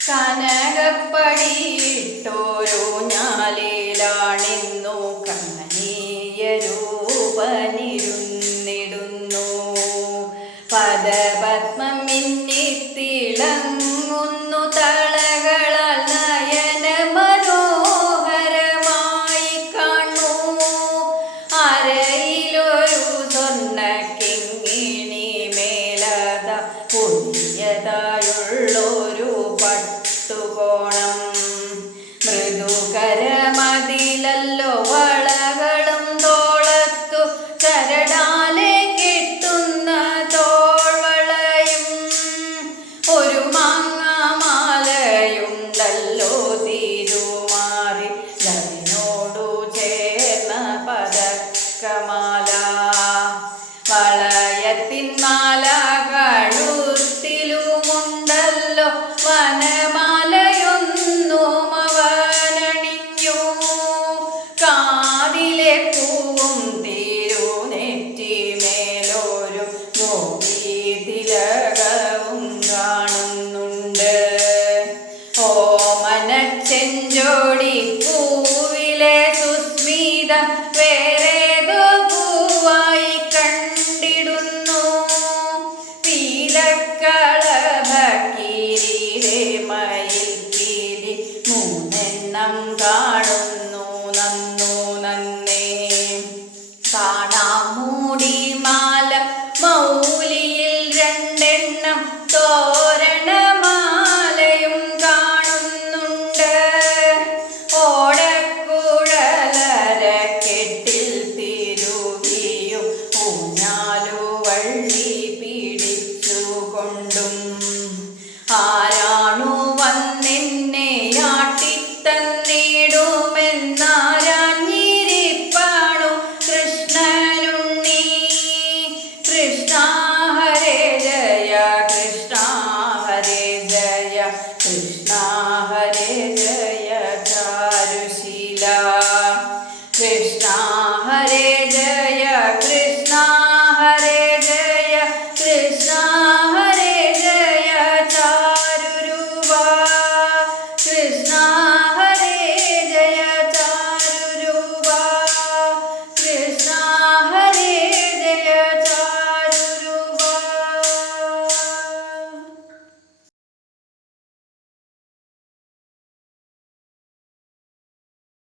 കനകപ്പടിയിട്ടോരോ ഞാലിലാണിന്നു കമനീയ രൂപനിരുന്നിടുന്നു പദപത്മം മിന്നിത്തിളങ്ങുന്നു തളകളാൽ നയന മനോഹരമായി കാണൂ. അരയിലൊരു സ്വർണ കിങ്ങിണി മേലത പുതിയതായുള്ളൊരു പട്ടുകോണം. മൃദുകരമതിലല്ലോ വളകളും തോളത്തു കരടാലെ കിട്ടുന്ന തോൾവളയും. ഒരു മാങ്ങാമാലയുണ്ടല്ലോ തീരുമാറി അതിനോടു ചേർന്ന പതക്കമാല. വളയത്തിൻ മാല ഓമനച്ചെഞ്ചോടി പൂവിലെ സുസ്മിത വേറേതോ പൂവായി കണ്ടിടുന്നു. പീലക്കളഭീരിയുടെ മയിൽ കീരി മൂന്നെണ്ണം കാണുന്നു നന്നു